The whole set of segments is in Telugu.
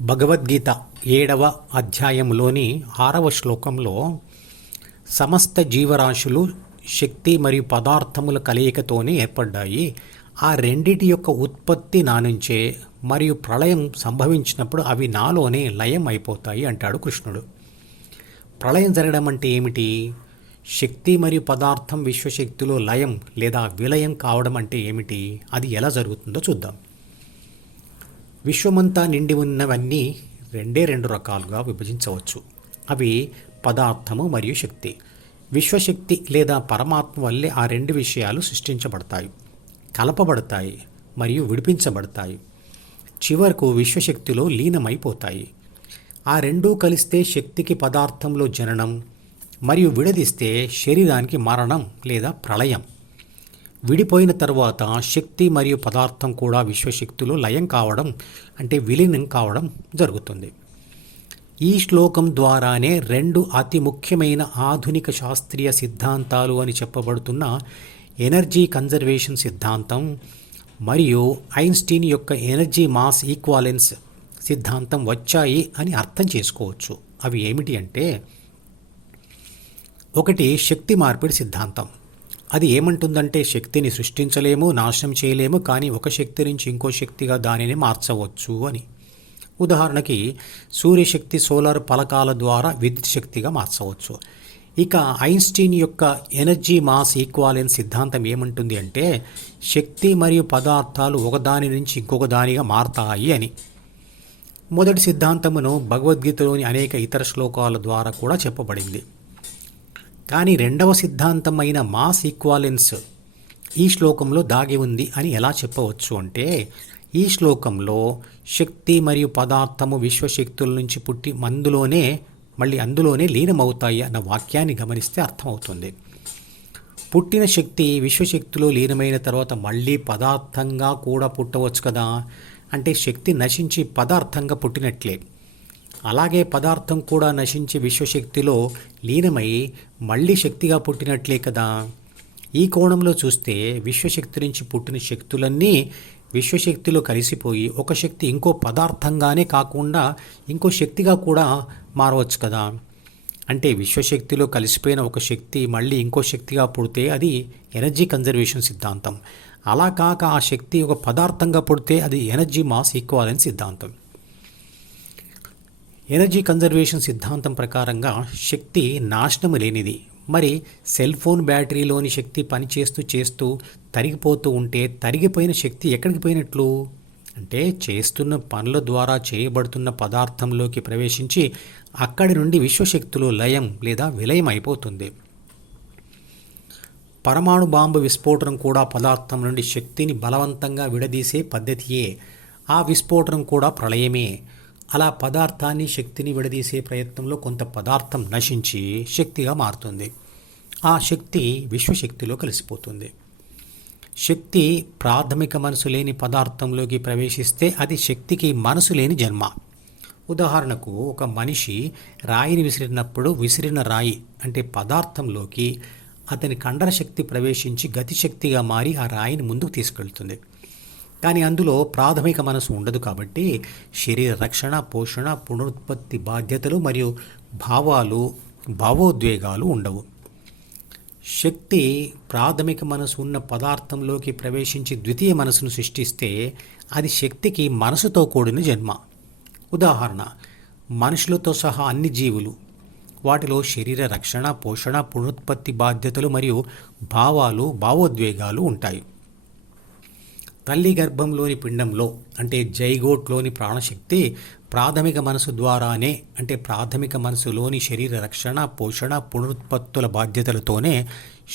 భగవద్గీత ఏడవ అధ్యాయంలోని ఆరవ శ్లోకంలో సమస్త జీవరాశులు శక్తి మరియు పదార్థముల కలయికతోనే ఏర్పడ్డాయి. ఆ రెండిటి యొక్క ఉత్పత్తి నా నుంచే మరియు ప్రళయం సంభవించినప్పుడు అవి నాలోనే లయం అయిపోతాయి అంటాడు కృష్ణుడు. ప్రళయం జరగడం అంటే ఏమిటి? శక్తి మరియు పదార్థం విశ్వశక్తిలో లయం లేదా విలయం కావడం అంటే ఏమిటి? అది ఎలా జరుగుతుందో చూద్దాం. విశ్వమంతా నిండి ఉన్నవన్నీ రెండే రెండు రకాలుగా విభజించవచ్చు. అవి పదార్థము మరియు శక్తి. విశ్వశక్తి లేదా పరమాత్మ వల్లే ఆ రెండు విషయాలు సృష్టించబడతాయి. కలపబడతాయి మరియు విడిపించబడతాయి. చివరకు విశ్వశక్తిలో లీనమైపోతాయి. ఆ రెండూ కలిస్తే శక్తికి పదార్థంలో జననం మరియు విడదీస్తే శరీరానికి మరణం లేదా ప్రళయం. విడిపోయిన తర్వాత శక్తి మరియు పదార్థం కూడా విశ్వశక్తిలో లయం కావడం అంటే విలీనం కావడం జరుగుతుంది. ఈ శ్లోకం ద్వారానే రెండు అతి ముఖ్యమైన ఆధునిక శాస్త్రీయ సిద్ధాంతాలు అని చెప్పబడుతున్న ఎనర్జీ కన్జర్వేషన్ సిద్ధాంతం మరియు ఐన్స్టీన్ యొక్క ఎనర్జీ మాస్ ఈక్వాలెన్స్ సిద్ధాంతం వచ్చాయి అని అర్థం చేసుకోవచ్చు. అవి ఏమిటి అంటే ఒకటి శక్తి మార్పిడి సిద్ధాంతం. అది ఏమంటుందంటే శక్తిని సృష్టించలేము నాశనం చేయలేము కానీ ఒక శక్తి నుంచి ఇంకో శక్తిగా దానిని మార్చవచ్చు అని. ఉదాహరణకి సూర్యశక్తి సోలార్ పలకాల ద్వారా విద్యుత్ శక్తిగా మార్చవచ్చు. ఇక ఐన్స్టీన్ యొక్క ఎనర్జీ మాస్ ఈక్వాలెన్స్ సిద్ధాంతం ఏమంటుంది అంటే శక్తి మరియు పదార్థాలు ఒకదాని నుంచి ఇంకొక దానిగా మారతాయి అని. మొదటి సిద్ధాంతమును భగవద్గీతలోని అనేక ఇతర శ్లోకాల ద్వారా కూడా చెప్పబడింది. కానీ రెండవ సిద్ధాంతం అయిన మాస్ ఈక్వాలెన్స్ ఈ శ్లోకంలో దాగి ఉంది అని ఎలా చెప్పవచ్చు అంటే ఈ శ్లోకంలో శక్తి మరియు పదార్థము విశ్వశక్తుల నుంచి పుట్టి మందులోనే మళ్ళీ అందులోనే లీనమవుతాయి అన్న వాక్యాన్ని గమనిస్తే అర్థమవుతుంది. పుట్టిన శక్తి విశ్వశక్తిలో లీనమైన తర్వాత మళ్ళీ పదార్థంగా కూడా పుట్టవచ్చు కదా? అంటే శక్తి నశించి పదార్థంగా పుట్టినట్లే. అలాగే పదార్థం కూడా నశించి విశ్వశక్తిలో లీనమై మళ్ళీ శక్తిగా పుట్టినట్లే కదా. ఈ కోణంలో చూస్తే విశ్వశక్తి నుంచి పుట్టిన శక్తులన్నీ విశ్వశక్తిలో కలిసిపోయి ఒక శక్తి ఇంకో పదార్థంగానే కాకుండా ఇంకో శక్తిగా కూడా మారవచ్చు కదా. అంటే విశ్వశక్తిలో కలిసిపోయిన ఒక శక్తి మళ్ళీ ఇంకో శక్తిగా పుడితే అది ఎనర్జీ కన్జర్వేషన్ సిద్ధాంతం. అలా కాక ఆ శక్తి ఒక పదార్థంగా పుడితే అది ఎనర్జీ మాస్ ఈక్వాలెన్స్ సిద్ధాంతం. ఎనర్జీ కన్జర్వేషన్ సిద్ధాంతం ప్రకారంగా శక్తి నాశనం లేనిది. మరి సెల్ ఫోన్ బ్యాటరీలోని శక్తి పనిచేస్తూ చేస్తూ తరిగిపోతూ ఉంటే తరిగిపోయిన శక్తి ఎక్కడికి పోయినట్లు? అంటే చేస్తున్న పనుల ద్వారా చేయబడుతున్న పదార్థంలోకి ప్రవేశించి అక్కడి నుండి విశ్వశక్తిలో లయం లేదా విలయం అయిపోతుంది. పరమాణు బాంబు విస్ఫోటనం కూడా పదార్థం నుండి శక్తిని బలవంతంగా విడదీసే పద్ధతియే. ఆ విస్ఫోటనం కూడా ప్రళయమే. అలా పదార్థాన్ని శక్తిని విడదీసే ప్రయత్నంలో కొంత పదార్థం నశించి శక్తిగా మారుతుంది. ఆ శక్తి విశ్వశక్తిలో కలిసిపోతుంది. శక్తి ప్రాథమిక మనసు లేని పదార్థంలోకి ప్రవేశిస్తే అది శక్తికి మనసు లేని జన్మ. ఉదాహరణకు ఒక మనిషి రాయిని విసిరినప్పుడు విసిరిన రాయి అంటే పదార్థంలోకి అతని కండర శక్తి ప్రవేశించి గతిశక్తిగా మారి ఆ రాయిని ముందుకు తీసుకెళ్తుంది. కానీ అందులో ప్రాథమిక మనసు ఉండదు కాబట్టి శరీర రక్షణ పోషణ పునరుత్పత్తి బాధ్యతలు మరియు భావాలు భావోద్వేగాలు ఉండవు. శక్తి ప్రాథమిక మనసు ఉన్న పదార్థంలోకి ప్రవేశించి ద్వితీయ మనసును సృష్టిస్తే అది శక్తికి మనసుతో కూడిన జన్మ. ఉదాహరణ మనుషులతో సహా అన్ని జీవులు వాటిలో శరీర రక్షణ పోషణ పునరుత్పత్తి బాధ్యతలు మరియు భావాలు భావోద్వేగాలు ఉంటాయి. తల్లి గర్భంలోని పిండంలో అంటే జైగోట్లోని ప్రాణశక్తి ప్రాథమిక మనసు ద్వారానే అంటే ప్రాథమిక మనసులోని శరీర రక్షణ పోషణ పునరుత్పత్తుల బాధ్యతలతోనే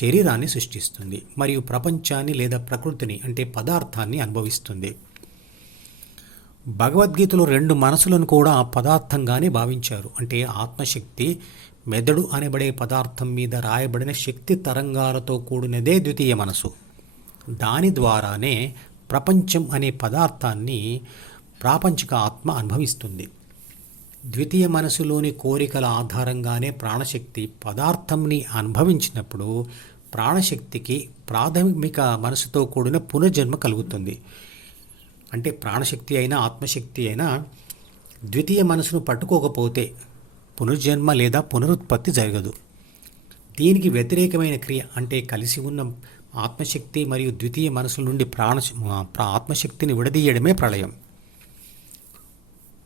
శరీరాన్ని సృష్టిస్తుంది మరియు ప్రపంచాన్ని లేదా ప్రకృతిని అంటే పదార్థాన్ని అనుభవిస్తుంది. భగవద్గీతలో రెండు మనసులను కూడా పదార్థంగానే భావించారు అంటే ఆత్మశక్తి మెదడు అనబడే పదార్థం మీద రాయబడిన శక్తి తరంగాలతో కూడినదే ద్వితీయ మనసు. దాని ద్వారానే ప్రపంచం అనే పదార్థాన్ని ప్రాపంచిక ఆత్మ అనుభవిస్తుంది. ద్వితీయ మనసులోని కోరికల ఆధారంగానే ప్రాణశక్తి పదార్థంని అనుభవించినప్పుడు ప్రాణశక్తికి ప్రాథమిక మనసుతో కూడిన పునర్జన్మ కలుగుతుంది. అంటే ప్రాణశక్తి అయినా ఆత్మశక్తి అయినా ద్వితీయ మనసును పట్టుకోకపోతే పునర్జన్మ లేదా పునరుత్పత్తి జరగదు. దీనికి వ్యతిరేకమైన క్రియ అంటే కలిసి ఉన్న ఆత్మశక్తి మరియు ద్వితీయ మనసు నుండి ప్రాణ ప్రా- ఆత్మశక్తిని విడదీయడమే ప్రళయం.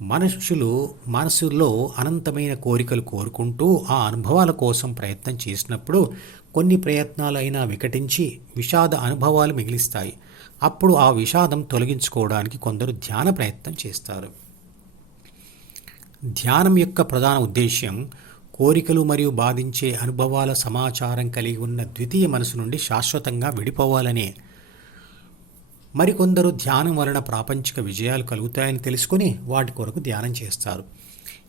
మనుషులు మనసులో అనంతమైన కోరికలు కోరుకుంటూ ఆ అనుభవాల కోసం ప్రయత్నం చేసినప్పుడు కొన్ని ప్రయత్నాలైనా వికటించి విషాద అనుభవాలు మిగిలిస్తాయి. అప్పుడు ఆ విషాదం తొలగించుకోవడానికి కొందరు ధ్యాన ప్రయత్నం చేస్తారు. ధ్యానం యొక్క ప్రధాన ఉద్దేశ్యం కోరికలు మరియు బాధించే అనుభవాల సమాచారం కలిగి ఉన్న ద్వితీయ మనసు నుండి శాశ్వతంగా విడిపోవాలనే మరికొందరు ధ్యానం వలన ప్రాపంచిక విజయాలు కలుగుతాయని తెలుసుకుని వాటి కొరకు ధ్యానం చేస్తారు.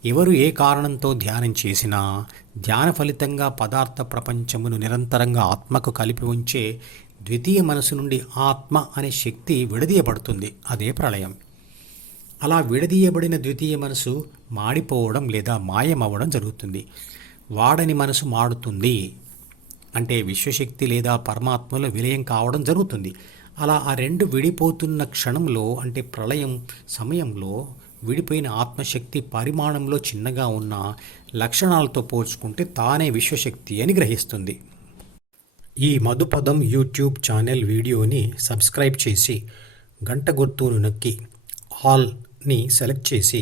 ఎవరు ఏ కారణంతో ధ్యానం చేసినా ధ్యాన ఫలితంగా పదార్థ ప్రపంచమును నిరంతరంగా ఆత్మకు కలిపి ఉంచే ద్వితీయ మనసు నుండి ఆత్మ అనే శక్తి విడదీయబడుతుంది. అదే ప్రళయం. అలా విడదీయబడిన ద్వితీయ మనసు మాడిపోవడం లేదా మాయమవ్వడం జరుగుతుంది. వాడని మనసు మాడుతుంది అంటే విశ్వశక్తి లేదా పరమాత్మలో విలయం కావడం జరుగుతుంది. అలా ఆ రెండు విడిపోతున్న క్షణంలో అంటే ప్రళయం సమయంలో విడిపోయిన ఆత్మశక్తి పరిమాణంలో చిన్నగా ఉన్న లక్షణాలతో పోల్చుకుంటే తానే విశ్వశక్తి అని గ్రహిస్తుంది. ఈ మధుపదం యూట్యూబ్ ఛానల్ వీడియోని సబ్స్క్రైబ్ చేసి గంట గుర్తును నొక్కి ఆల్ని సెలెక్ట్ చేసి